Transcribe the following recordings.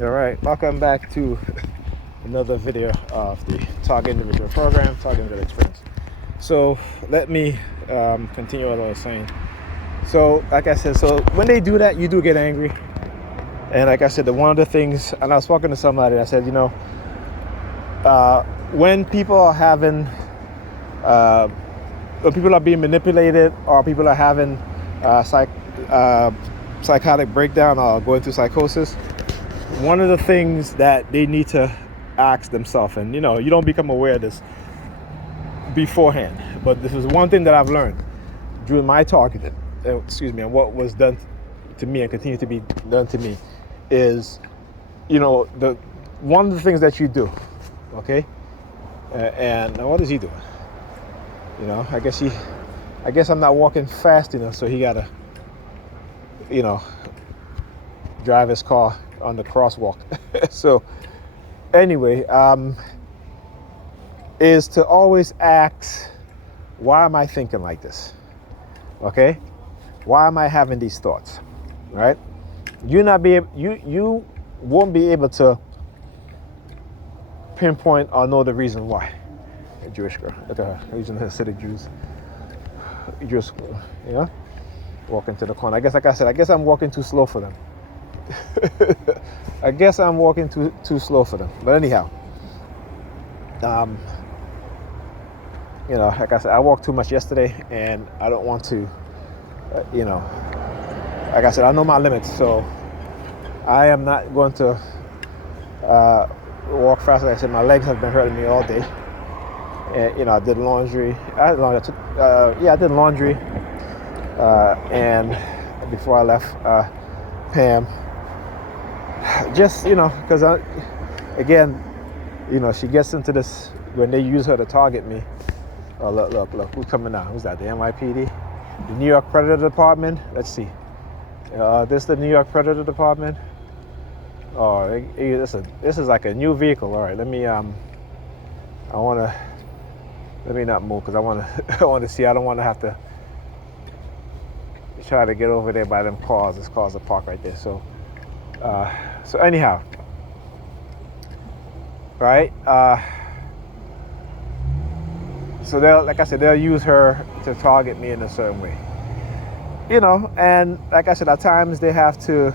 All right, welcome back to another video of the Target Individual Program, Target Individual Experience. So let me continue what I was saying. So like I said, so when they do that, you do get angry. And like I said, one of the things, and I was talking to somebody, I said, when people are having, when people are being manipulated or people are having psychotic breakdown or going through psychosis, one of the things that they need to ask themselves, and you don't become aware of this beforehand, but this is one thing that I've learned during my targeting, and what was done to me and continue to be done to me is, the one of the things that you do, okay, and what is he doing? I guess I'm not walking fast enough, so he gotta, drive his car on the crosswalk. So anyway, is to always ask, why am I thinking like this? Okay, why am I having these thoughts? Right? You won't be able to pinpoint or know the reason why. A Jewish girl, look at her using her Hasidic Jews, walking to the corner. I guess, like I said, I guess I'm walking too slow for them. I guess I'm walking too slow for them. But anyhow, like I said, I walked too much yesterday, and I don't want to, like I said, I know my limits, so I am not going to walk fast. Like I said, my legs have been hurting me all day. And, I did laundry. I did laundry. And before I left, Pam, just, because again, she gets into this when they use her to target me. Oh, look, who's coming out? Who's that? The NYPD? The New York Predator Department? Let's see. This is the New York Predator Department. Oh, this is like a new vehicle. All right, let me not move because I want to see. I don't want to have to try to get over there by them cars. This car's are parked right there. So anyhow, right? So they'll use her to target me in a certain way, and like I said, at times they have to.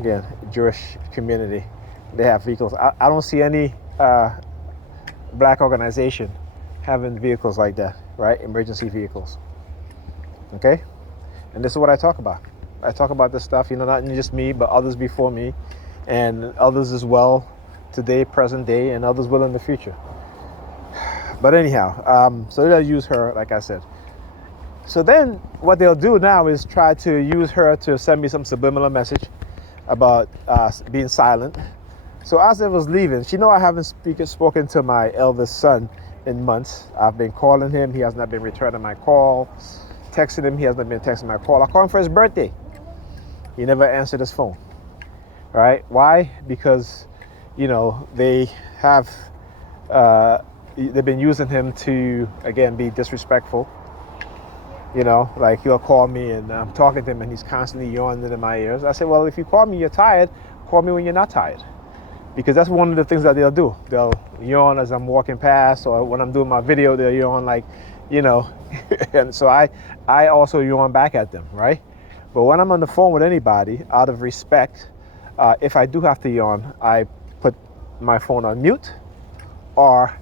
Again, Jewish community, they have vehicles. I don't see any black organization having vehicles like that, right? Emergency vehicles. Okay, and this is what I talk about. I talk about this stuff, not just me, but others before me, and others as well, today, present day, and others will in the future. But anyhow, so they'll use her, like I said. So then what they'll do now is try to use her to send me some subliminal message about being silent. So as I was leaving, I haven't spoken to my eldest son in months. I've been calling him. He has not been returning my call. Texting him. He has not been texting my call. I called him for his birthday. He never answered his phone. Right? Why? Because, they have, they've been using him to, again, be disrespectful. Like he'll call me and I'm talking to him and he's constantly yawning in my ears. I say, well, if you call me, you're tired, call me when you're not tired. Because that's one of the things that they'll do. They'll yawn as I'm walking past, or when I'm doing my video, they'll yawn like, and so I also yawn back at them, right? But when I'm on the phone with anybody, out of respect, if I do have to yawn, I put my phone on mute, or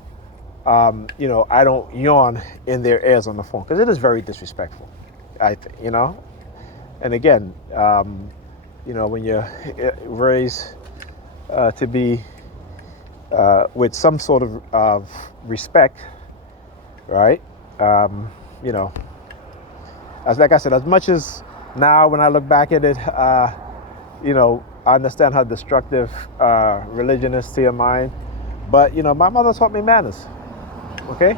I don't yawn in their ears on the phone, because it is very disrespectful, And again, when you're raised to be with some sort of respect, right? As like I said, as much as now when I look back at it, I understand how destructive religion is to your mind. But my mother taught me manners. Okay?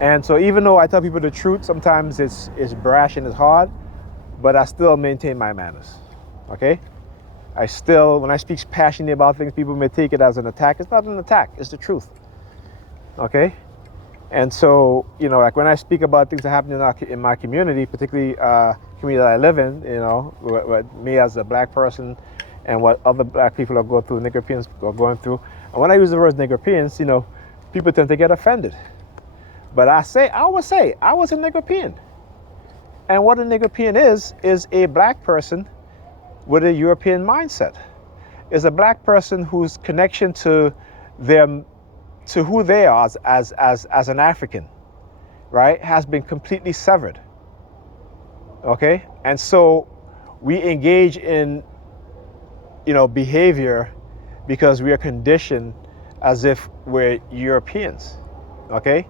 And so even though I tell people the truth, sometimes it's brash and it's hard, but I still maintain my manners. Okay? When I speak passionately about things, people may take it as an attack. It's not an attack, it's the truth. Okay? And so, like when I speak about things that happen in my community, particularly community that I live in, what me as a black person and what other black people are going through, Nigerians are going through. And when I use the word Nigerians, people tend to get offended. But I would say, I was a Nigerian. And what a Nigerian is a black person with a European mindset. Is a black person whose connection to them, to who they are as an African, right, has been completely severed. Okay? And so we engage in, behavior because we are conditioned as if we're Europeans. Okay?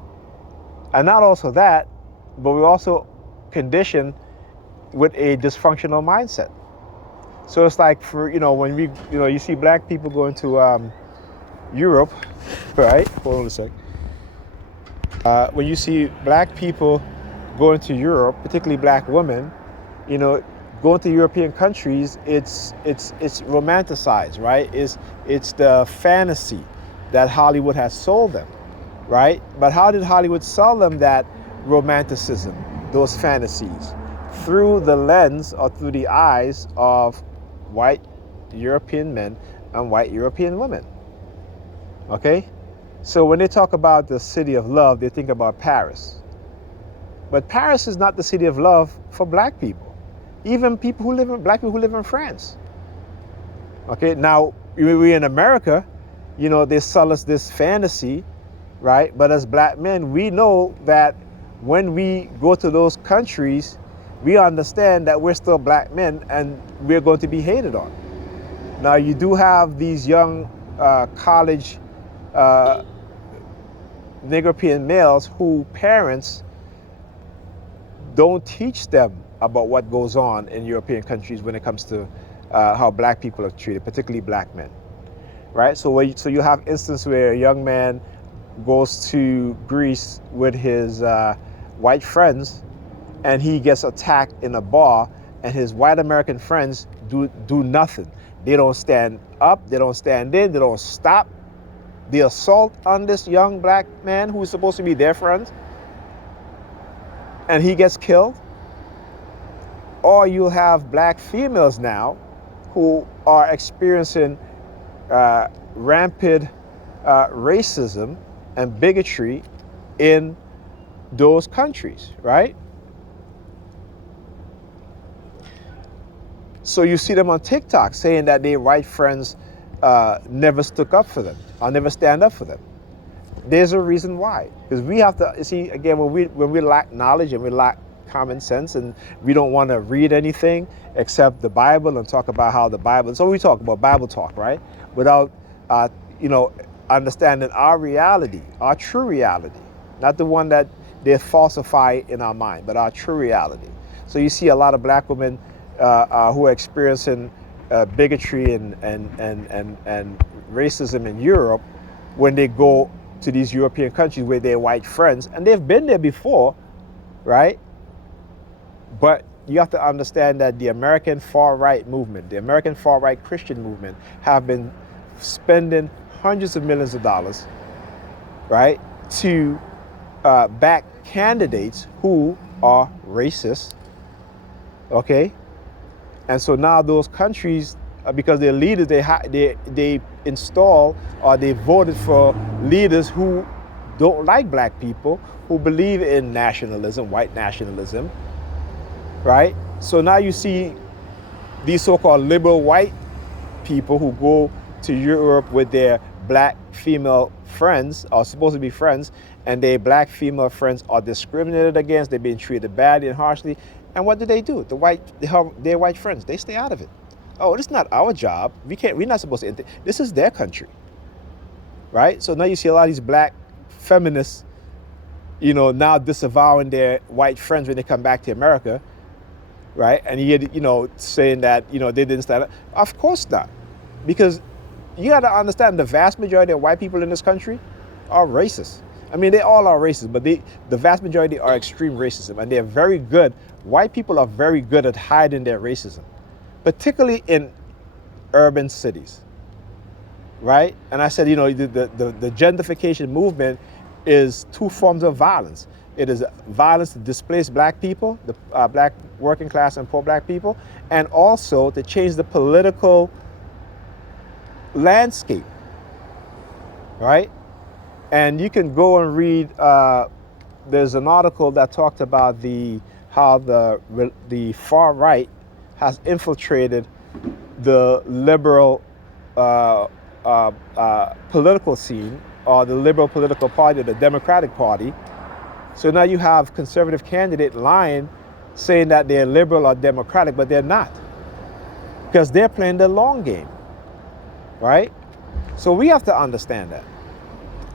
And not also that, but we're also conditioned with a dysfunctional mindset. So it's like when we, you see black people going to Europe, right? Hold on a sec. When you see black people going to Europe, particularly black women, going to European countries, it's romanticized, right? It's the fantasy that Hollywood has sold them, right? But how did Hollywood sell them that romanticism, those fantasies? Through the lens or through the eyes of white European men and white European women. Okay? So when they talk about the city of love, they think about Paris. But Paris is not the city of love for black people. Even black people who live in France. Okay, now we in America, they sell us this fantasy, right? But as black men, we know that when we go to those countries, we understand that we're still black men and we're going to be hated on. Now you do have these young college Nigerian males who parents don't teach them about what goes on in European countries when it comes to how black people are treated, particularly black men, right? So you have instances where a young man goes to Greece with his white friends, and he gets attacked in a bar, and his white American friends do nothing. They don't stand up, they don't stand in, they don't stop the assault on this young black man who's supposed to be their friend, and he gets killed. Or you'll have black females now who are experiencing rampant racism and bigotry in those countries, right? So you see them on TikTok saying that their white friends never stuck up for them or never stand up for them. There's a reason why. Because we have to, you see, again, when we lack knowledge and we lack common sense and we don't want to read anything except the Bible and talk about how the Bible, so we talk about Bible talk, right? Without, understanding our reality, our true reality, not the one that they falsify in our mind, but our true reality. So you see a lot of black women who are experiencing bigotry and racism in Europe when they go to these European countries with their white friends, and they've been there before, right? But you have to understand that the American far-right movement, the American far-right Christian movement, have been spending hundreds of millions of dollars, right, to back candidates who are racist, okay? And so now those countries, because their leaders, they install or they voted for leaders who don't like black people, who believe in nationalism, white nationalism, right? So now you see these so-called liberal white people who go to Europe with their black female friends, or supposed to be friends, and their black female friends are discriminated against, they're being treated badly and harshly. And what do? Their white friends, they stay out of it. Oh, it's not our job. We're not supposed to, this is their country, right? So now you see a lot of these black feminists, now disavowing their white friends when they come back to America, right? And you get, saying that, they didn't stand up. Of course not. Because you got to understand the vast majority of white people in this country are racist. I mean, they all are racist, but the vast majority are extreme racism, and they're very good. White people are very good at hiding their racism, particularly in urban cities, right? And I said, the gentrification movement is two forms of violence. It is violence to displace black people, the black working class and poor black people, and also to change the political landscape, right? And you can go and read, there's an article that talked about how the far right has infiltrated the liberal political scene, or the liberal political party, the Democratic Party. So now you have conservative candidate lying, saying that they're liberal or democratic, but they're not, because they're playing the long game, right? So we have to understand that.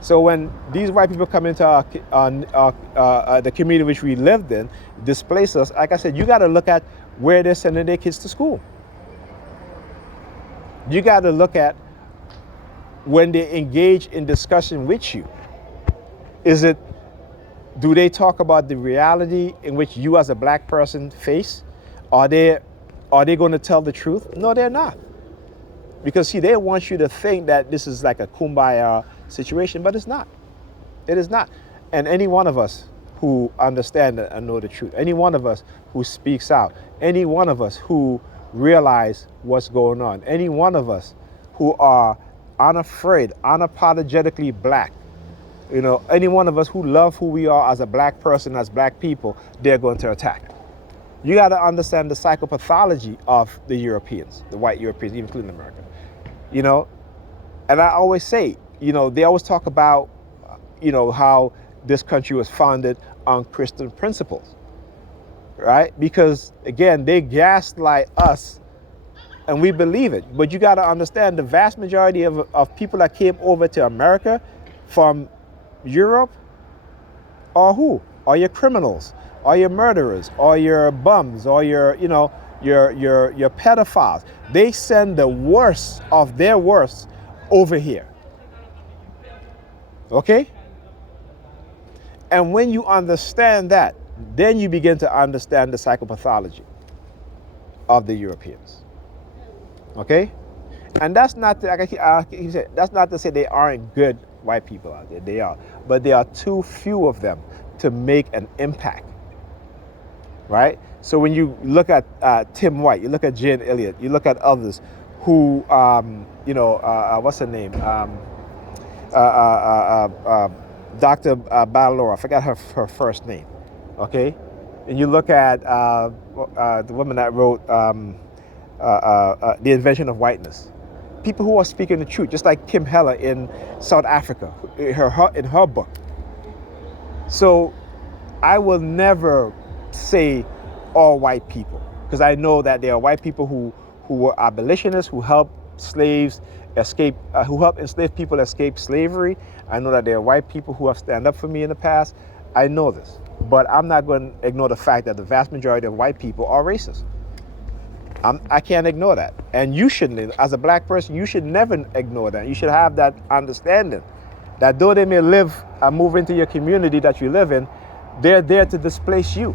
So when these white people come into the community which we lived in, displace us, like I said, you got to look at where they're sending their kids to school. You got to look at when they engage in discussion with you. Do they talk about the reality in which you as a black person face? Are they going to tell the truth? No, they're not. Because see, they want you to think that this is like a kumbaya situation, but it's not. It is not. And any one of us who understand and know the truth, any one of us who speaks out, any one of us who realize what's going on, any one of us who are unafraid, unapologetically black, any one of us who love who we are as a black person, as black people, they're going to attack. You got to understand the psychopathology of the Europeans, the white Europeans, including America. And I always say, they always talk about, how this country was founded on Christian principles, right? Because again, they gaslight us and we believe it. But you got to understand the vast majority of people that came over to America from Europe are who? Are your criminals, are your murderers, are your bums, or your pedophiles. They send the worst of their worst over here. Okay? And when you understand that, then you begin to understand the psychopathology of the Europeans. Okay? And that's not that's not to say they aren't good white people out there. They are. But there are too few of them to make an impact. Right? So when you look at Tim White, you look at Jane Elliott, you look at others who, what's her name? Dr. Balora, I forgot her first name. Okay? And you look at the woman that wrote The Invention of Whiteness. People who are speaking the truth, just like Kim Heller in South Africa, in her book. So I will never say all white people, because I know that there are white people who were abolitionists, who helped slaves escape, who helped enslaved people escape slavery. I know that there are white people who have stand up for me in the past. I know this, but I'm not going to ignore the fact that the vast majority of white people are racist. I can't ignore that. And you shouldn't, as a black person, you should never ignore that. You should have that understanding that though they may live and move into your community that you live in, they're there to displace you.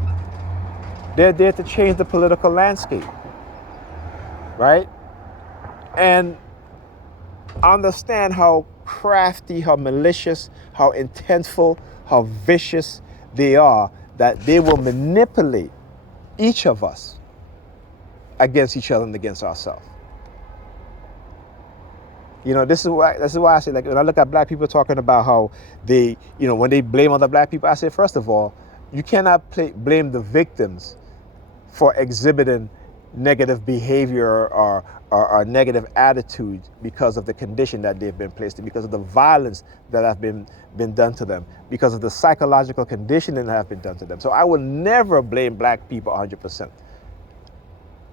They're there to change the political landscape, right? And understand how crafty, how malicious, how intentful, how vicious they are, that they will manipulate each of us against each other and against ourselves. This is why I say, like, when I look at black people talking about how they, when they blame other black people, I say, first of all, you cannot blame the victims for exhibiting negative behavior or negative attitudes because of the condition that they've been placed in, because of the violence that have been done to them, because of the psychological conditioning that have been done to them. So I will never blame black people 100%.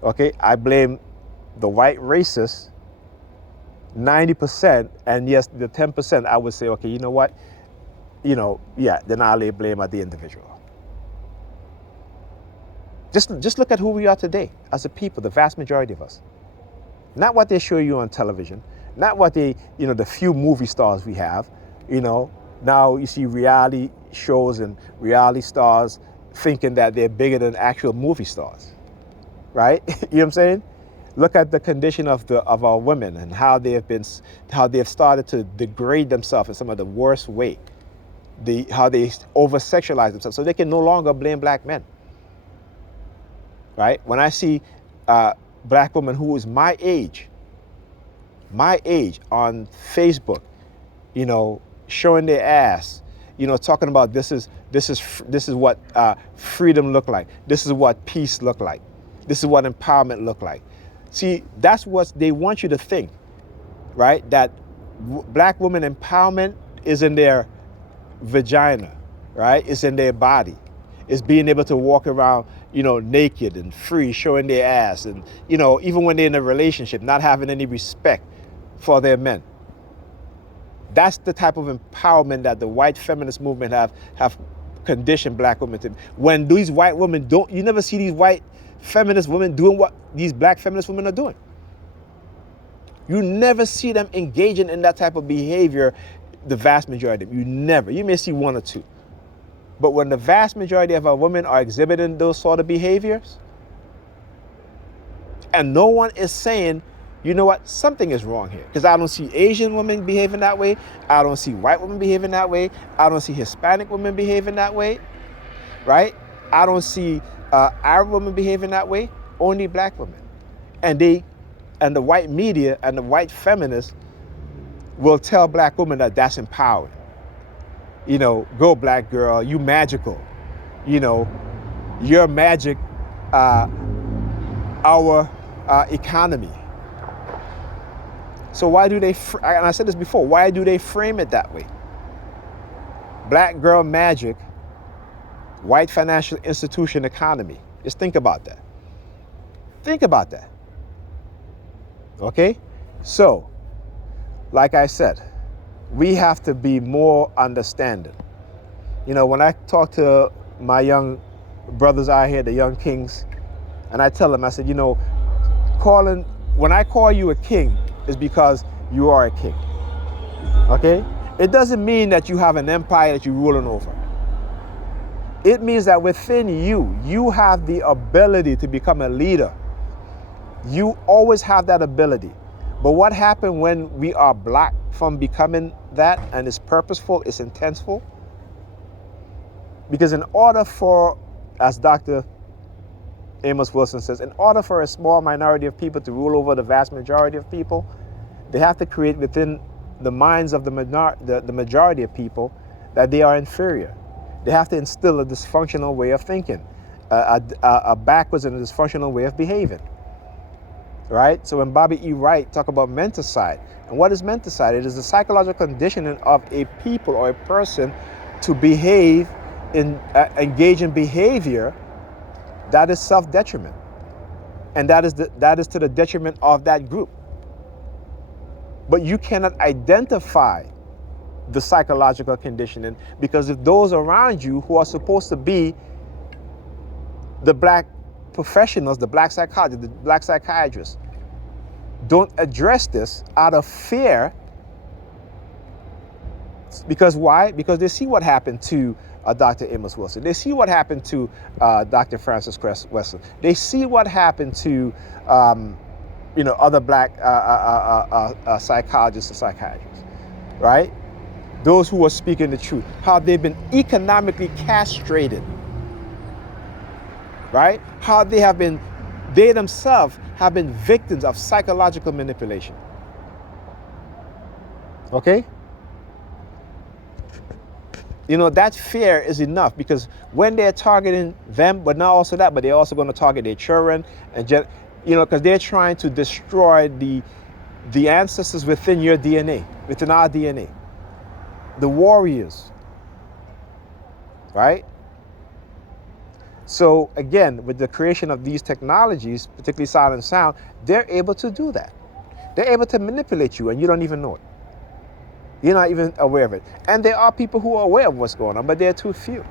Okay, I blame the white racists 90%, and yes, the 10% I would say, okay, you know what? Then I'll lay blame at the individual. Just look at who we are today as a people, the vast majority of us. Not what they show you on television, not what the few movie stars we have. Now you see reality shows and reality stars thinking that they're bigger than actual movie stars, right? You know what I'm saying? Look at the condition of our women and how they've started to degrade themselves in some of the worst way. how they over-sexualize themselves, so they can no longer blame black men. Right? When I see black women who is my age on Facebook, showing their ass, talking about this is what freedom look like. This is what peace look like. This is what empowerment look like. See, that's what they want you to think, right? That black woman empowerment is in their vagina, right? It's in their body. It's being able to walk around, naked and free, showing their ass, and even when they're in a relationship, not having any respect for their men. That's the type of empowerment that the white feminist movement have conditioned black women to. When these white women you never see these white feminist women doing what these black feminist women are doing. You never see them engaging in that type of behavior, the vast majority of them. You never. You may see one or two. But when the vast majority of our women are exhibiting those sort of behaviors, and no one is saying, you know what, something is wrong here. Because I don't see Asian women behaving that way. I don't see white women behaving that way. I don't see Hispanic women behaving that way, right? I don't see Arab women behaving that way. Only black women. And the white media and the white feminists will tell black women that that's empowering. Go black girl, you magical. Your magic, our economy. So why do they, and I said this before, why do they frame it that way? Black girl magic, white financial institution economy. Just think about that. Think about that. Okay? So, like I said, we have to be more understanding. When I talk to my young brothers out here, the young kings, and I tell them, I said, when I call you a king, is because you are a king. Okay? It doesn't mean that you have an empire that you're ruling over. It means that within you have the ability to become a leader. You always have that ability. But what happened when we are blocked from becoming that, and it's purposeful, it's intentful? Because in order for, as Dr. Amos Wilson says, in order for a small minority of people to rule over the vast majority of people, they have to create within the minds of the majority of people that they are inferior. They have to instill a dysfunctional way of thinking, a backwards and a dysfunctional way of behaving. Right? So when Bobby E. Wright talk about menticide, and what is menticide? It is the psychological conditioning of a people or a person to behave engage in behavior that is self-detriment, and that is to the detriment of that group. But you cannot identify the psychological conditioning, because if those around you who are supposed to be the black professionals, the black psychologists, the black psychiatrists, don't address this out of fear. Because why? Because they see what happened to Dr. Amos Wilson. They see what happened to Dr. Francis Cress Wesson. They see what happened to other black psychologists and psychiatrists, right? Those who are speaking the truth, how they've been economically castrated, right? How they themselves have been victims of psychological manipulation. Okay? That fear is enough, because when they're targeting them, but not also that, but they're also going to target their children, and because they're trying to destroy the ancestors within your DNA, within our DNA, the warriors, right? So again, with the creation of these technologies, particularly silent sound, they're able to do that. They're able to manipulate you, and you don't even know it. You're not even aware of it. And there are people who are aware of what's going on, but they're too few.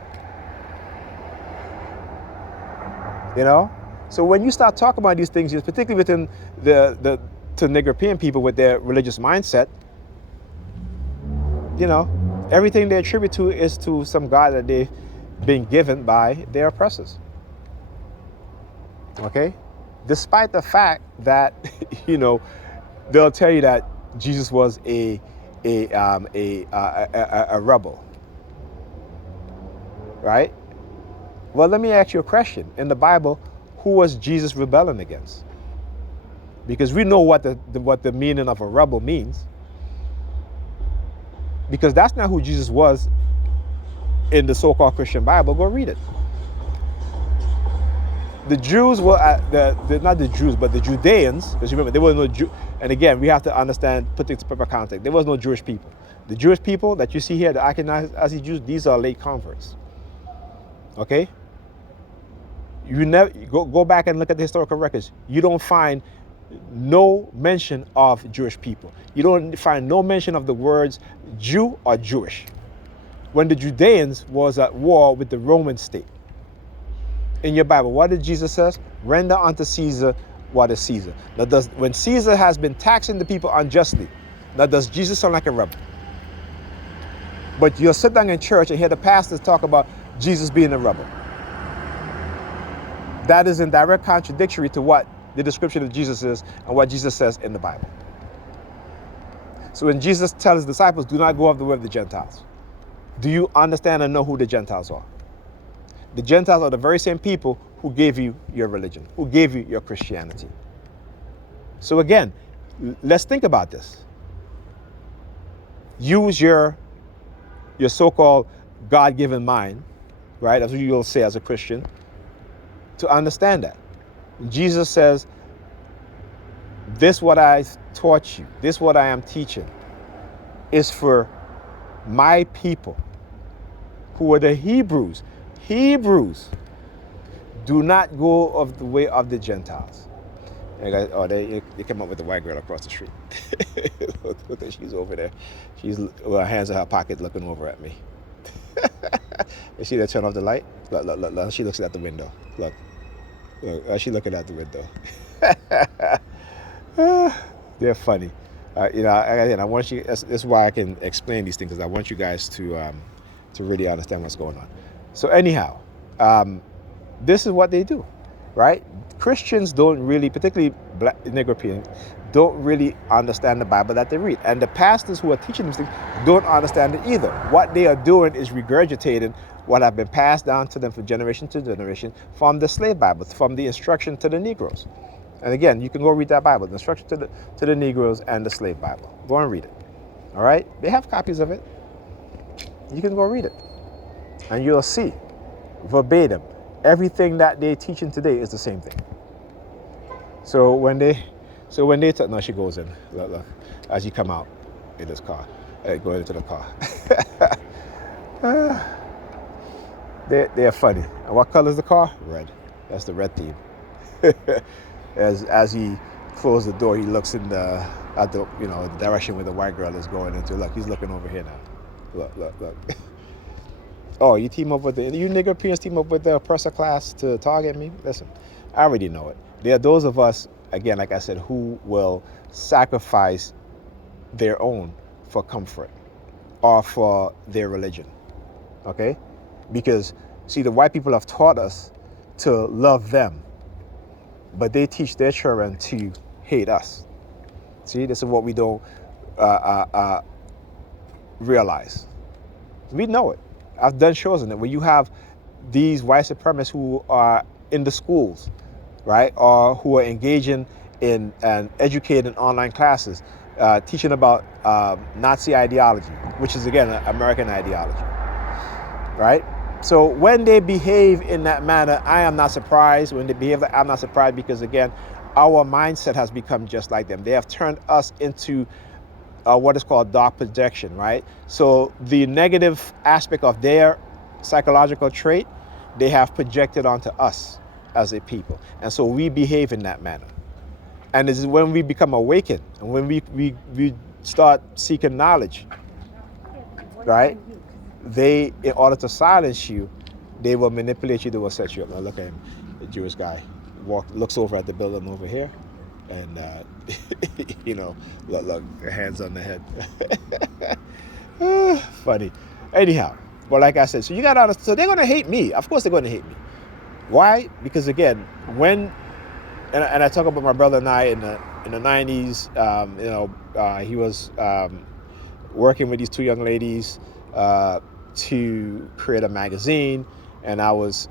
So when you start talking about these things, particularly within to Negro people with their religious mindset, everything they attribute to is to some God that they've been given by their oppressors. Okay? Despite the fact that, they'll tell you that Jesus was a rebel. right? Well, let me ask you a question. In the Bible, who was Jesus rebelling against? Because we know what the meaning of a rebel means. Because that's not who Jesus was in the so-called Christian Bible. Go read it. The Jews were not the Jews, but the Judeans. Because remember, there was no Jew. And again, we have to understand, put things in proper context. There was no Jewish people. The Jewish people that you see here, the Ashkenazi Jews, these are late converts. Okay. You never go back and look at the historical records. You don't find no mention of Jewish people. You don't find no mention of the words Jew or Jewish. When the Judeans was at war with the Roman state. In your Bible, what did Jesus says? Render unto Caesar what is Caesar. Now, when Caesar has been taxing the people unjustly, now does Jesus sound like a rebel? But you'll sit down in church and hear the pastors talk about Jesus being a rebel. That is in direct contradictory to what the description of Jesus is and what Jesus says in the Bible. So when Jesus tells his disciples, do not go off the way of the Gentiles, do you understand and know who the Gentiles are? The Gentiles are the very same people who gave you your religion, who gave you your Christianity. So again, let's think about this. Use your so-called God-given mind, right? That's what you'll say as a Christian, to understand that. Jesus says, this what I taught you, this what I am teaching is for my people who are the Hebrews. Hebrews, do not go of the way of the Gentiles. They came up with the white girl across the street. Look, she's over there. She's with her hands in her pocket looking over at me. You see that turn off the light? Look, she looks at the window. Look, she's looking out the window. They're funny. I want you. That's why I can explain these things, because I want you guys to really understand what's going on. So anyhow, this is what they do, right? Christians don't really, particularly Black Negropeans, don't really understand the Bible that they read. And the pastors who are teaching these things don't understand it either. What they are doing is regurgitating what have been passed down to them from generation to generation from the slave Bible, from the instruction to the Negroes. And again, you can go read that Bible, the instruction to the Negroes and the slave Bible. Go and read it, all right? They have copies of it. You can go read it. And you'll see, verbatim, everything that they're teaching today is the same thing. So when they no, she goes in. Look, as you come out in this car, go into the car. They're funny. And what color is the car? Red. That's the red theme. As he closed the door, he looks in the direction where the white girl is going into. Look, he's looking over here now. Look. Oh, you Negropeans team up with the oppressor class to target me? Listen, I already know it. There are those of us, again, like I said, who will sacrifice their own for comfort or for their religion, okay? Because, see, the white people have taught us to love them, but they teach their children to hate us. See, this is what we don't realize. We know it. I've done shows on it where you have these white supremacists who are in the schools, right, or who are engaging in and educating online classes, teaching about Nazi ideology, which is, again, American ideology, right? So when they behave in that manner, I am not surprised. When they behave, I'm not surprised because, again, our mindset has become just like them. They have turned us into what is called dark projection, right? So the negative aspect of their psychological trait, they have projected onto us as a people. And so we behave in that manner. And this is when we become awakened and when we start seeking knowledge, right? They, in order to silence you, they will manipulate you, they will set you up. Now look at him, the Jewish guy, looks over at the building over here, and look, hands on the head. Funny. Anyhow, well, like I said, so you got to understand, so they're going to hate me. Of course they're going to hate me. Why? Because, again, when, and I talk about my brother and I in the 90s, he was working with these two young ladies, to create a magazine, and I was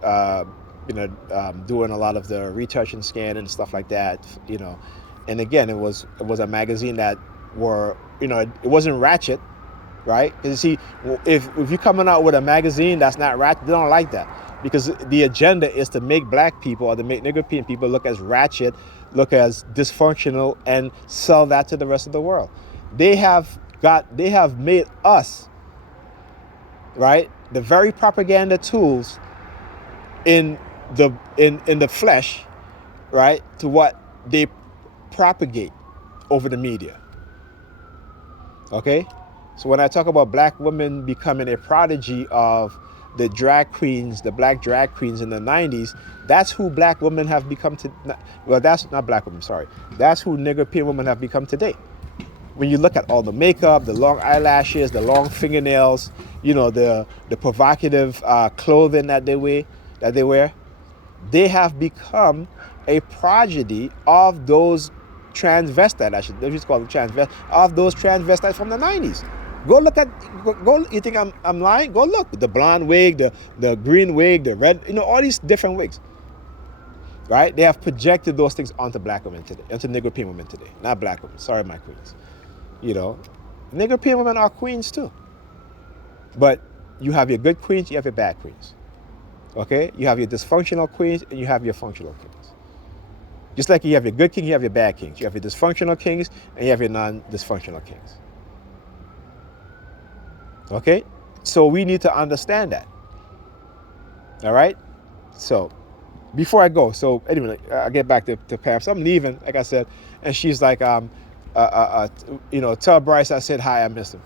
doing a lot of the retouch and scan and stuff like that, and again, it was a magazine that it wasn't ratchet, right? Because you see, if you're coming out with a magazine that's not ratchet, they don't like that, because the agenda is to make black people or to make European people look as ratchet, look as dysfunctional, and sell that to the rest of the world. They have made us, right, the very propaganda tools in the flesh, right, to what they propagate over the media. Okay? So when I talk about black women becoming a prodigy of the drag queens, the black drag queens in the 90s, that's who black women have become that's not black women, sorry. That's who European women have become today. When you look at all the makeup, the long eyelashes, the long fingernails, the provocative clothing that they wear, they have become a prodigy of those transvestites, I should just call them transvestites, of those transvestites from the 90s. Go look at, you think I'm lying? Go look. The blonde wig, the green wig, the red, all these different wigs. Right? They have projected those things onto black women today, onto European women today. Not black women. Sorry, my queens. European women are queens too. But you have your good queens, you have your bad queens. Okay? You have your dysfunctional queens and you have your functional kings. Just like you have your good king, you have your bad kings. You have your dysfunctional kings and you have your non-dysfunctional kings. Okay? So we need to understand that. All right? So before I go, so anyway, I get back to Pam. So I'm leaving, like I said, and she's like, tell Bryce I said hi, I missed him.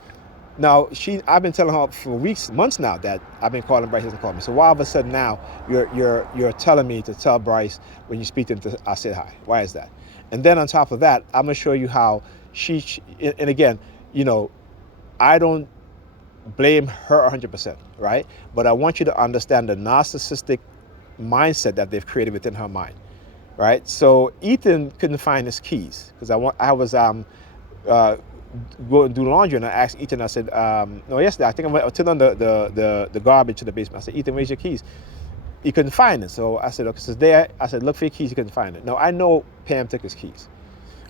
Now, I've been telling her for months now that I've been calling Bryce, doesn't call me. So why all of a sudden now you're telling me to tell Bryce when you speak to him I said hi? Why is that? And then on top of that, I'm gonna show you how and again, I don't blame her 100%, right? But I want you to understand the narcissistic mindset that they've created within her mind, right? So Ethan couldn't find his keys because I was go and do laundry, and I asked Ethan, I said, yesterday, I think I took on the garbage to the basement. I said, Ethan, where's your keys? He couldn't find it. So I said, okay, so there. I said, look for your keys. He couldn't find it. Now, I know Pam took his keys.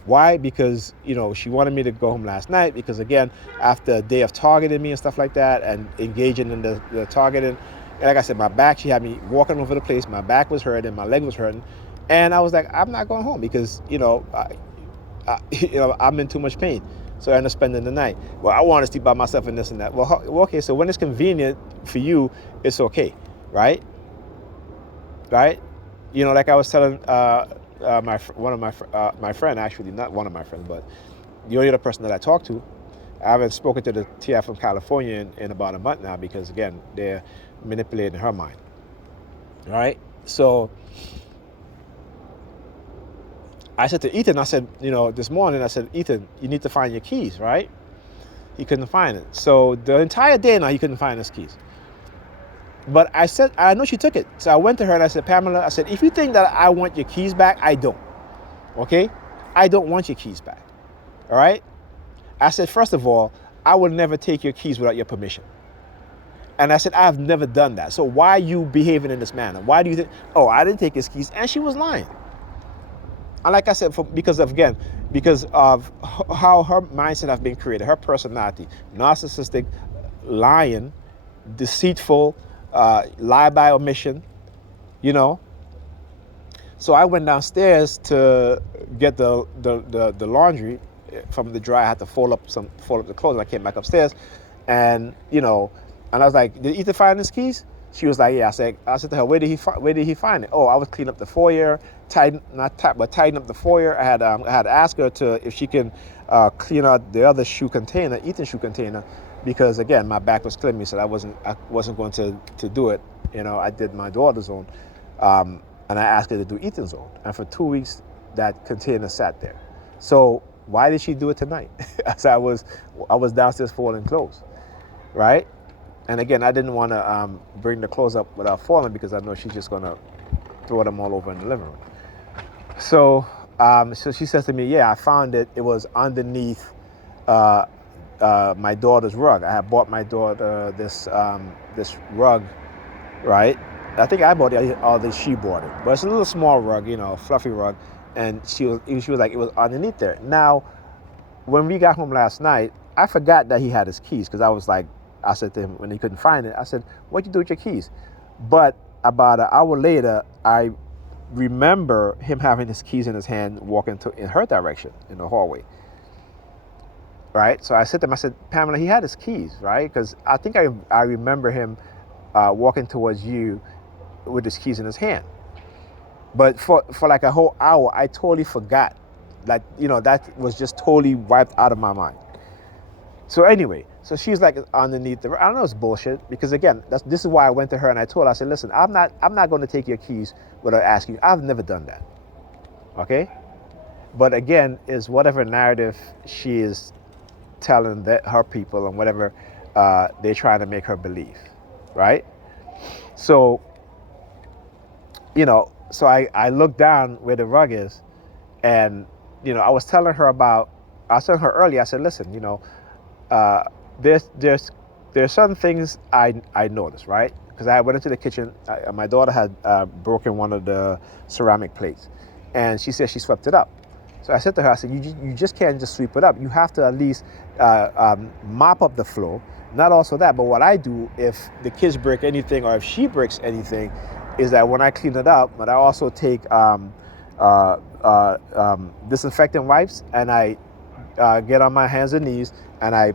Why? Because, she wanted me to go home last night because, again, after a day of targeting me and stuff like that and engaging in the targeting, and like I said, my back, she had me walking over the place. My back was hurting. My leg was hurting. And I was like, I'm not going home because, I'm in too much pain. So I ended up spending the night. Well, I want to sleep by myself and this and that. Well, okay, so when it's convenient for you, it's okay, right? Right? Like I was telling my friend, actually, not one of my friends, but the only other person that I talked to, I haven't spoken to the TF from California in about a month now because, again, they're manipulating her mind, all right? So I said to Ethan, I said, this morning, I said, Ethan, you need to find your keys, right? He couldn't find it. So the entire day now, he couldn't find his keys. But I said, I know she took it. So I went to her and I said, Pamela, I said, if you think that I want your keys back, I don't. Okay? I don't want your keys back. All right? I said, first of all, I would never take your keys without your permission. And I said, I've never done that. So why are you behaving in this manner? Why do you think, I didn't take his keys? And she was lying. And like I said, because of how her mindset has been created, her personality, narcissistic, lying, deceitful, lie by omission, So I went downstairs to get the laundry from the dryer. I had to fold up the clothes. And I came back upstairs, and and I was like, "Did Ethan find his keys?" She was like, "Yeah." I said to her, "Where did he find it?" "Oh, I was cleaning up the tidying up the foyer. I had asked her if she can clean out the other shoe container, Ethan's shoe container, because again, my back was killing me, so I wasn't going to do it. I did my daughter's own, and I asked her to do Ethan's own. And for 2 weeks, that container sat there. So why did she do it tonight? As I was downstairs folding clothes, right? And again, I didn't want to bring the clothes up without falling because I know she's just going to throw them all over in the living room. So so she says to me, yeah, I found it. It was underneath my daughter's rug. I had bought my daughter this rug, right? I think I bought it, or she bought it, but it's a little small rug, fluffy rug, and she was like, it was underneath there. Now, when we got home last night, I forgot that he had his keys, because I said to him when he couldn't find it, I said, "What'd you do with your keys?" But about an hour later, I remember him having his keys in his hand, walking in her direction in the hallway. Right? So I said to him, I said, "Pamela, he had his keys, right?" Because I think I remember him walking towards you with his keys in his hand. But for like a whole hour, I totally forgot. Like, that was just totally wiped out of my mind. So anyway, so she's like underneath the, I don't know, it's bullshit, because again, this is why I went to her and I told her, I said, "Listen, I'm not going to take your keys without asking you. I've never done that." Okay? But again, is whatever narrative she is telling her people and whatever they're trying to make her believe, right? So, so I looked down where the rug is, and I was telling her earlier. I said, "Listen, there's certain things I noticed, right? Because I went into the kitchen. My daughter had broken one of the ceramic plates, and she said she swept it up. So I said to her, I said, you just can't just sweep it up. You have to at least mop up the floor. Not also that, but what I do if the kids break anything or if she breaks anything is that when I clean it up, but I also take disinfectant wipes, and I get on my hands and knees and I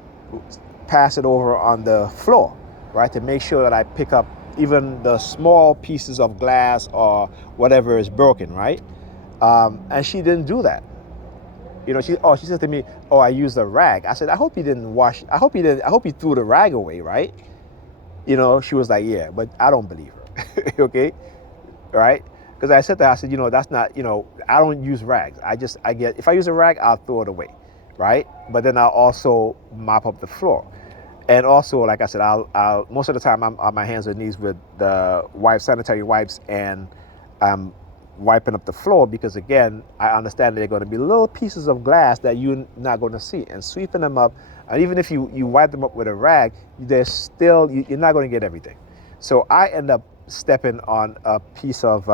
pass it over on the floor, right, to make sure that I pick up even the small pieces of glass or whatever is broken, right? And she didn't do that. She said to me, "Oh, I used a rag." I said, "I hope you didn't wash. I hope you threw the rag away, right?" She was like, "Yeah," but I don't believe her. Okay, right? Because I said to her, I said, that's not, I don't use rags. If I use a rag, I'll throw it away, right? But then I'll also mop up the floor. And also, like I said, I'll most of the time I'm on my hands and knees with the sanitary wipes, and I'm wiping up the floor, because again, I understand that they're going to be little pieces of glass that you're not going to see, and sweeping them up. And even if you wipe them up with a rag, there's still, you're not going to get everything. So I end up stepping on a piece of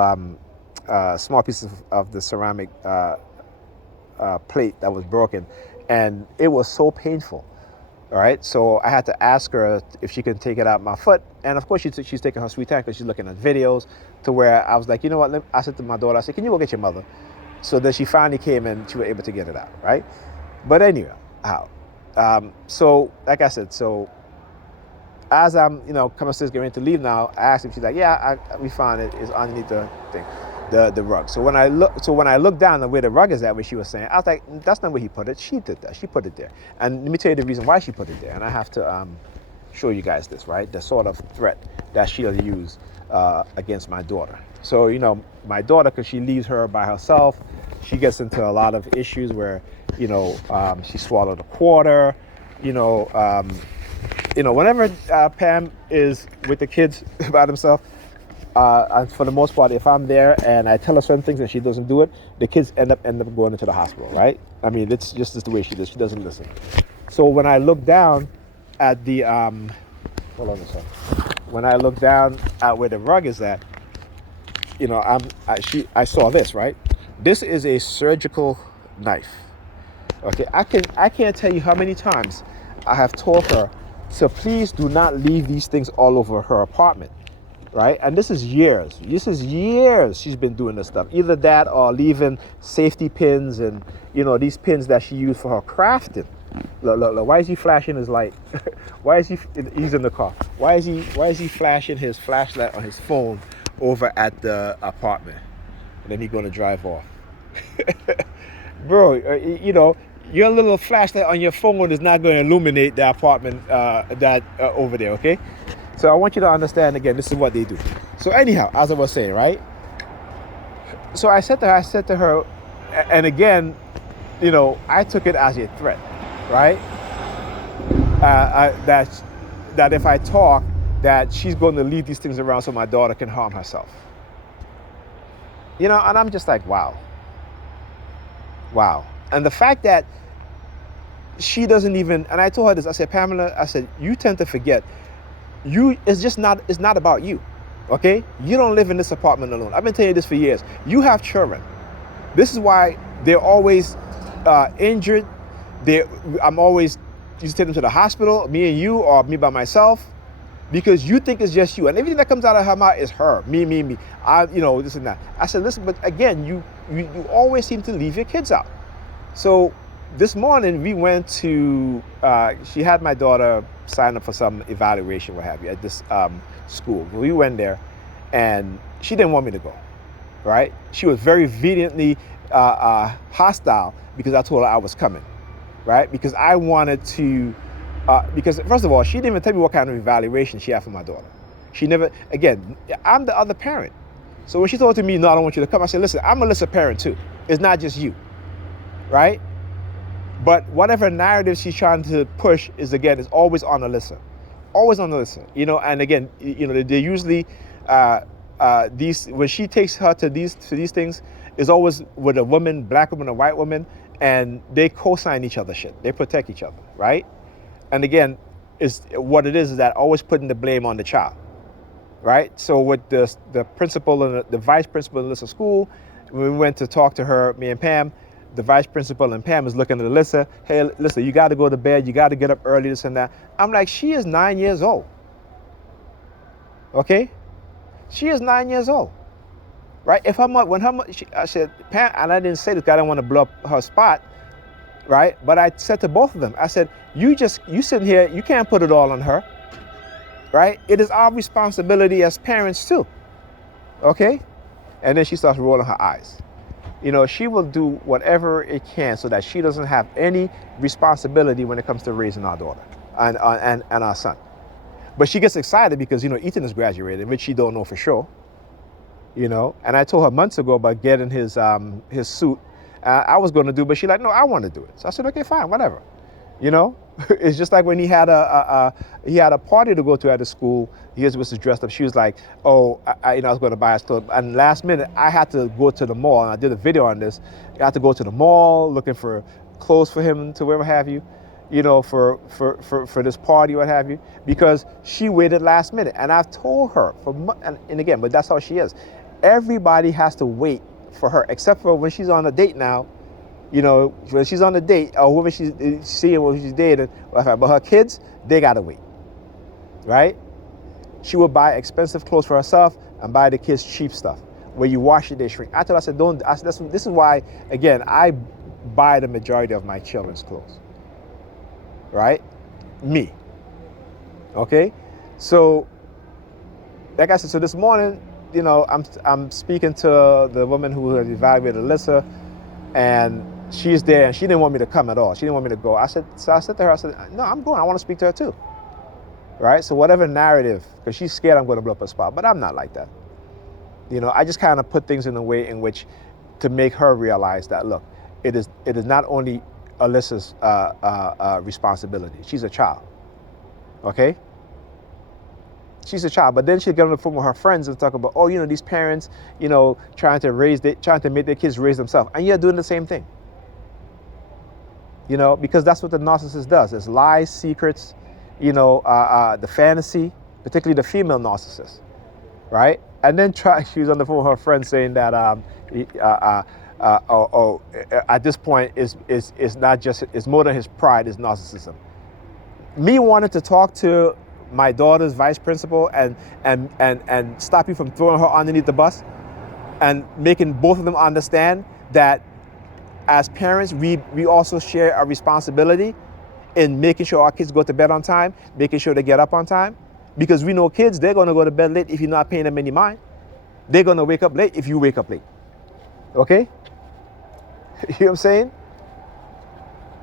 small pieces of the ceramic plate that was broken, and it was so painful. All right, so I had to ask her if she can take it out my foot, and of course she's taking her sweet time, because she's looking at videos, to where I was like, what? I said to my daughter, I said, "Can you go get your mother?" So then she finally came and she was able to get it out, right? But anyway, so like I said, so as I'm, coming upstairs getting ready to leave now, I asked her. She's like, "Yeah, we found it. It's underneath the thing, the rug." So when I look down at where the rug is at, where she was saying, I was like, "That's not where he put it. She did that. She put it there." And let me tell you the reason why she put it there. And I have to show you guys this, right? The sort of threat that she'll use against my daughter. So my daughter, because she leaves her by herself, she gets into a lot of issues where she swallowed a quarter. Whenever Pam is with the kids by themselves, for the most part, if I'm there and I tell her certain things and she doesn't do it, the kids end up going into the hospital, right? I mean, it's just the way she does. She doesn't listen. So when I look down at the hold on a second. When I look down at where the rug is at, I saw this, right? This is a surgical knife. Okay, I can't tell you how many times I have told her, so please do not leave these things all over her apartment, right? And this is years. She's been doing this stuff. Either that or leaving safety pins and, these pins that she used for her crafting. Look, why is he flashing his light? Why is he's in the car? Why is he flashing his flashlight on his phone over at the apartment? And then he's going to drive off. Bro, your little flashlight on your phone is not going to illuminate the apartment over there, okay? So I want you to understand, again, this is what they do. So anyhow, as I was saying, right? So I said to her, and again, I took it as a threat, right? That if I talk, that she's going to leave these things around so my daughter can harm herself. And I'm just like, wow. And the fact that she doesn't even, and I told her this, I said, Pamela, I said, you tend to forget, it's not about you, okay? You don't live in this apartment alone. I've been telling you this for years. You have children. This is why they're always injured. I'm always used to take them to the hospital, me and you, or me by myself, because you think it's just you. And everything that comes out of her mouth is her, me. This and that. I said, listen, but again, you always seem to leave your kids out. So this morning we went to, she had my daughter sign up for some evaluation, what have you, at this school. We went there and she didn't want me to go, right? She was very vehemently hostile because I told her I was coming, right? Because I wanted to, because first of all, she didn't even tell me what kind of evaluation she had for my daughter. She never, again, I'm the other parent. So when she told me, no, I don't want you to come, I said, listen, I'm a Alyssa parent too. It's not just you, right? But whatever narrative she's trying to push is always on Alyssa. Always on Alyssa. And again, they usually, when she takes her to these things, is always with a woman, black woman, a white woman, and they co-sign each other shit. They protect each other, right? And again, what it is that always putting the blame on the child, right? So with the principal and the vice principal of Alyssa's school, when we went to talk to her, me and Pam, the vice principal and Pam is looking at Alyssa, hey, listen, you got to go to bed, you got to get up early, this and that. I'm like, she is 9 years old, okay? She is 9 years old, right? I said, Pam, and I didn't say this, 'cause I didn't want to blow up her spot, right? But I said to both of them, I said, you sitting here, you can't put it all on her, right? It is our responsibility as parents too, okay? And then she starts rolling her eyes. She will do whatever it can so that she doesn't have any responsibility when it comes to raising our daughter and our son. But she gets excited because, Ethan is graduated, which she don't know for sure. And I told her months ago about getting his suit. I was going to do, but she's like, no, I want to do it. So I said, okay, fine, whatever. It's just like when he had a party to go to at the school. He was dressed up. She was like, oh, I was going to buy his clothes. And last minute, I had to go to the mall. And I did a video on this. I had to go to the mall looking for clothes for him to wear, what have you, for this party, what have you, because she waited last minute. And I've told her and again, but that's how she is. Everybody has to wait for her, except for when she's on a date now. When she's on a date, or whoever she's seeing, when she's dating, but her kids, they gotta wait, right? She will buy expensive clothes for herself and buy the kids cheap stuff. Where you wash it, they shrink. I said, this is why, again, I buy the majority of my children's clothes, right? Me, okay? So, like I said, so this morning, I'm speaking to the woman who has evaluated Alyssa, and she's there, and she didn't want me to come at all. She didn't want me to go. I said to her, no, I'm going. I want to speak to her too. Right? So whatever narrative, because she's scared I'm going to blow up her spot, but I'm not like that. I just kind of put things in a way in which to make her realize that, look, it is not only Alyssa's responsibility. She's a child. Okay? She's a child, but then she'll get on the phone with her friends and talk about, these parents, trying to make their kids raise themselves, and you're doing the same thing. Because that's what the narcissist does. It's lies, secrets, the fantasy, particularly the female narcissist, right? And then she was on the phone with her friend saying that, at this point, it's not just, it's more than his pride, it's narcissism. Me wanting to talk to my daughter's vice principal and stop you from throwing her underneath the bus and making both of them understand that as parents, we also share a responsibility in making sure our kids go to bed on time, making sure they get up on time, because we know kids, they're going to go to bed late if you're not paying them any mind. They're going to wake up late if you wake up late. Okay? You know what I'm saying?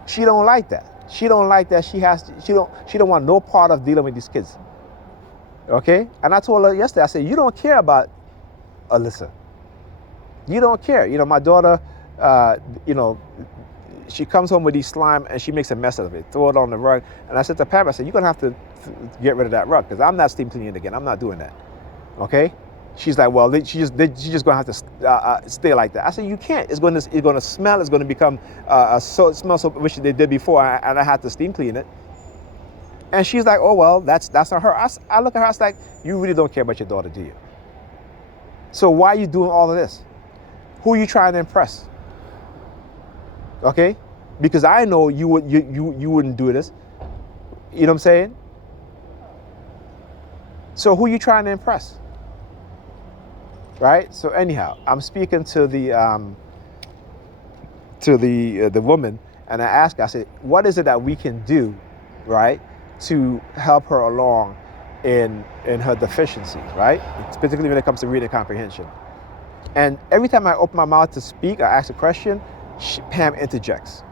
She don't like that. She don't like that. She don't want no part of dealing with these kids. Okay? And I told her yesterday, I said, you don't care about Alyssa. You don't care. My daughter, she comes home with these slime and she makes a mess of it, throw it on the rug. And I said to Pam, I said, you're going to have to get rid of that rug because I'm not steam cleaning again. I'm not doing that. Okay? She's like, well, she's just gonna have to stay like that. I said, you can't. It's gonna smell. It's gonna become smell so which they did before, and I had to steam clean it. And she's like, oh well, that's not her. I look at her. I was like, you really don't care about your daughter, do you? So why are you doing all of this? Who are you trying to impress? Okay, because I know you wouldn't do this. You know what I'm saying? So who are you trying to impress? Right. So anyhow, I'm speaking to the woman, and I asked her, I said, what is it that we can do, right, to help her along in her deficiencies, right? Particularly when it comes to reading comprehension. And every time I open my mouth to speak, I ask a question, Pam interjects.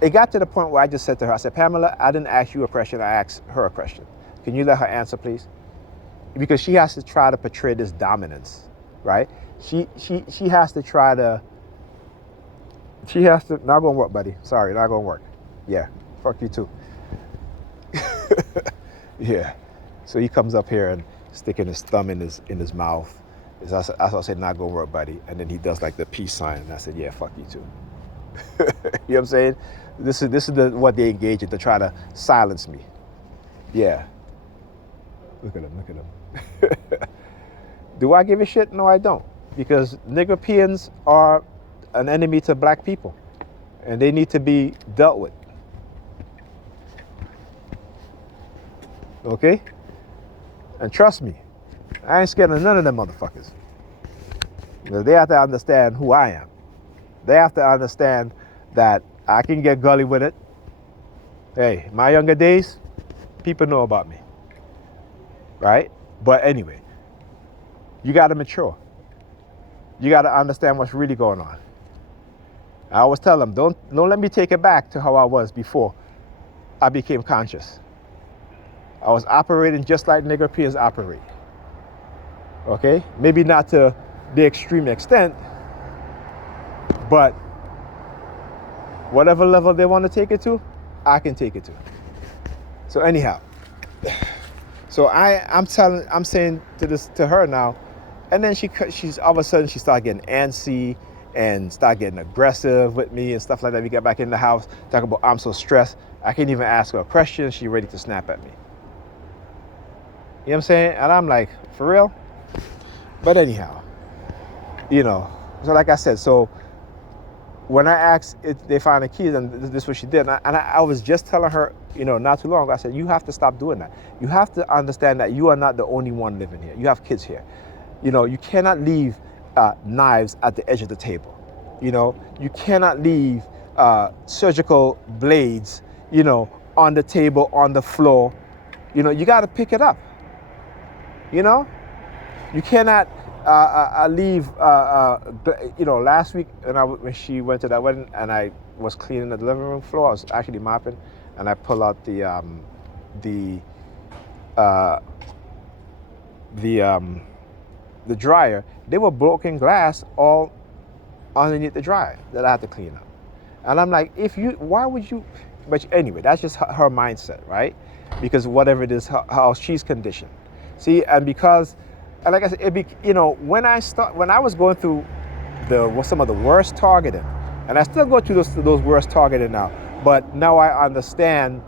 It got to the point where I just said to her, I said, Pamela, I didn't ask you a question, I asked her a question. Can you let her answer, please? Because she has to try to portray this dominance, right? She has to try to, not gonna work, buddy. Sorry, not gonna work. Yeah, fuck you too. Yeah. So he comes up here and sticking his thumb in his mouth. I said, not gonna work, buddy. And then he does like the peace sign, and I said, yeah, fuck you too. You know what I'm saying? This is what they engage in to try to silence me. Yeah. Look at him. Do I give a shit? No, I don't. Because Nigerians are an enemy to black people, and they need to be dealt with. Okay? And trust me, I ain't scared of none of them motherfuckers. They have to understand who I am. They have to understand that I can get gully with it. Hey, my younger days, people know about me. Right? But anyway, you got to mature. You got to understand what's really going on. I always tell them, don't let me take it back to how I was before I became conscious. I was operating just like Nigerians operate. Okay? Maybe not to the extreme extent, but whatever level they want to take it to, I can take it to. So anyhow, so I'm saying to her now, and then she's all of a sudden she started getting antsy and start getting aggressive with me and stuff like that. We get back in the house, talk about I'm so stressed. I can't even ask her a question. She's ready to snap at me. You know what I'm saying? And I'm like, for real? But anyhow, you know, so like I said, so when I asked if they found the keys, and this is what she did, and I was just telling her, you know, not too long ago, I said, you have to stop doing that. You have to understand that you are not the only one living here. You have kids here. You know, you cannot leave knives at the edge of the table. You know, you cannot leave surgical blades, you know, on the table, on the floor. You know, you got to pick it up. You know, you cannot leave. You know, last week when she went to that wedding and I was cleaning the living room floor, I was actually mopping, and I pull out the dryer. They were broken glass all underneath the dryer that I had to clean up. And I'm like, why would you? But anyway, that's just her mindset, right? Because whatever it is, how she's conditioned. See, and because, and like I said, you know, when I was going through some of the worst targeting, and I still go through those worst targeting now, but now I understand,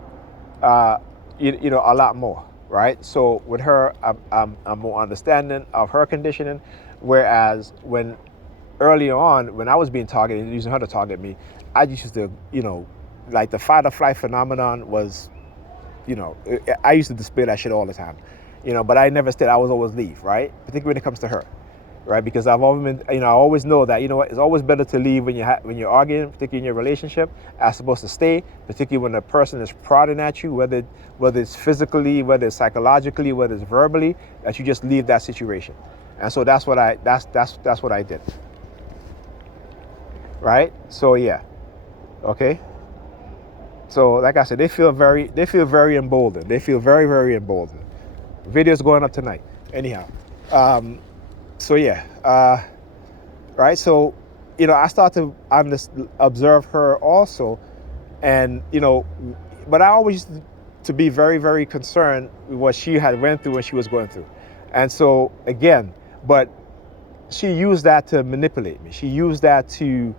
you know, a lot more, right? So with her, I'm more understanding of her conditioning, whereas when earlier on, when I was being targeted, using her to target me, I just used to, you know, like the fight or flight phenomenon was, you know, I used to display that shit all the time. You know, but I never stayed. I was always leave, right? Particularly when it comes to her, right? Because I've always been, you know, I always know that, you know what, it's always better to leave when you're arguing, particularly in your relationship, as opposed to stay, particularly when the person is prodding at you, whether it's physically, whether it's psychologically, whether it's verbally, that you just leave that situation. And so that's what I did, right? So yeah, okay. So like I said, they feel very emboldened. They feel very, very emboldened. Video's going up tonight. Anyhow, so yeah, right. So, you know, I start to observe her also, and you know, but I always used to be very, very concerned with what she had went through when she was going through, and so again, But she used that to manipulate me. She used that to,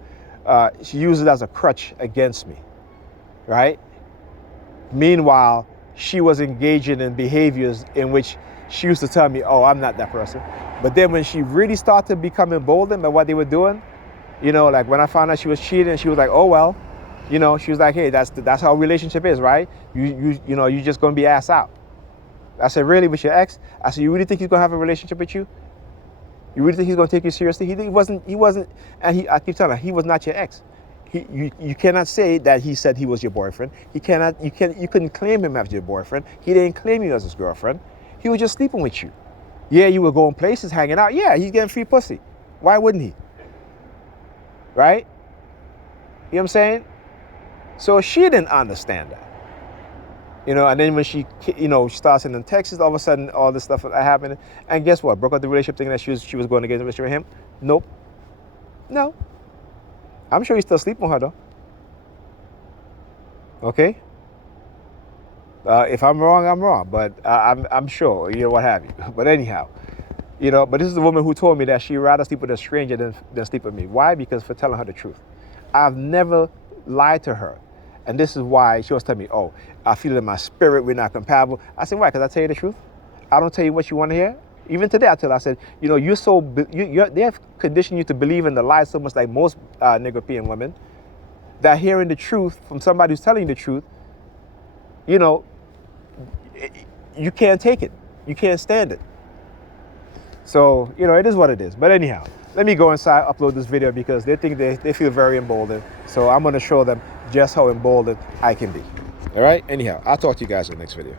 she used it as a crutch against me, right? Meanwhile, she was engaging in behaviors in which she used to tell me, oh, I'm not that person. But then when she really started becoming emboldened by what they were doing, you know, like when I found out she was cheating, she was like, oh, well, you know, she was like, hey, that's how a relationship is, right? You know, you're just going to be ass out. I said, really, with your ex? I said, you really think he's going to have a relationship with you? You really think he's going to take you seriously? He wasn't, and I keep telling her, he was not your ex. You cannot say that he said he was your boyfriend. You couldn't claim him as your boyfriend. He didn't claim you as his girlfriend. He was just sleeping with you. Yeah, you were going places, hanging out. Yeah, he's getting free pussy. Why wouldn't he? Right? You know what I'm saying? So she didn't understand that. You know, and then when she, you know, she starts sending texts, all of a sudden, all this stuff happened. And guess what? Broke up the relationship thinking that she was going to get in a relationship with him. Nope. No. I'm sure he's still sleeping with her, though. Okay? If I'm wrong, I'm wrong. But I'm sure, you know, what have you. But anyhow, you know, but this is the woman who told me that she'd rather sleep with a stranger than sleep with me. Why? Because for telling her the truth. I've never lied to her. And this is why she was telling me, oh, I feel it in my spirit, we're not compatible. I said, why? Because I tell you the truth. I don't tell you what you want to hear. Even today, I said, you know, they have conditioned you to believe in the lie so much, like most Negropean women, that hearing the truth from somebody who's telling you the truth, you know, you can't take it. You can't stand it. So, you know, it is what it is. But anyhow, let me go inside, upload this video because they think they feel very emboldened. So I'm going to show them just how emboldened I can be. All right? Anyhow, I'll talk to you guys in the next video.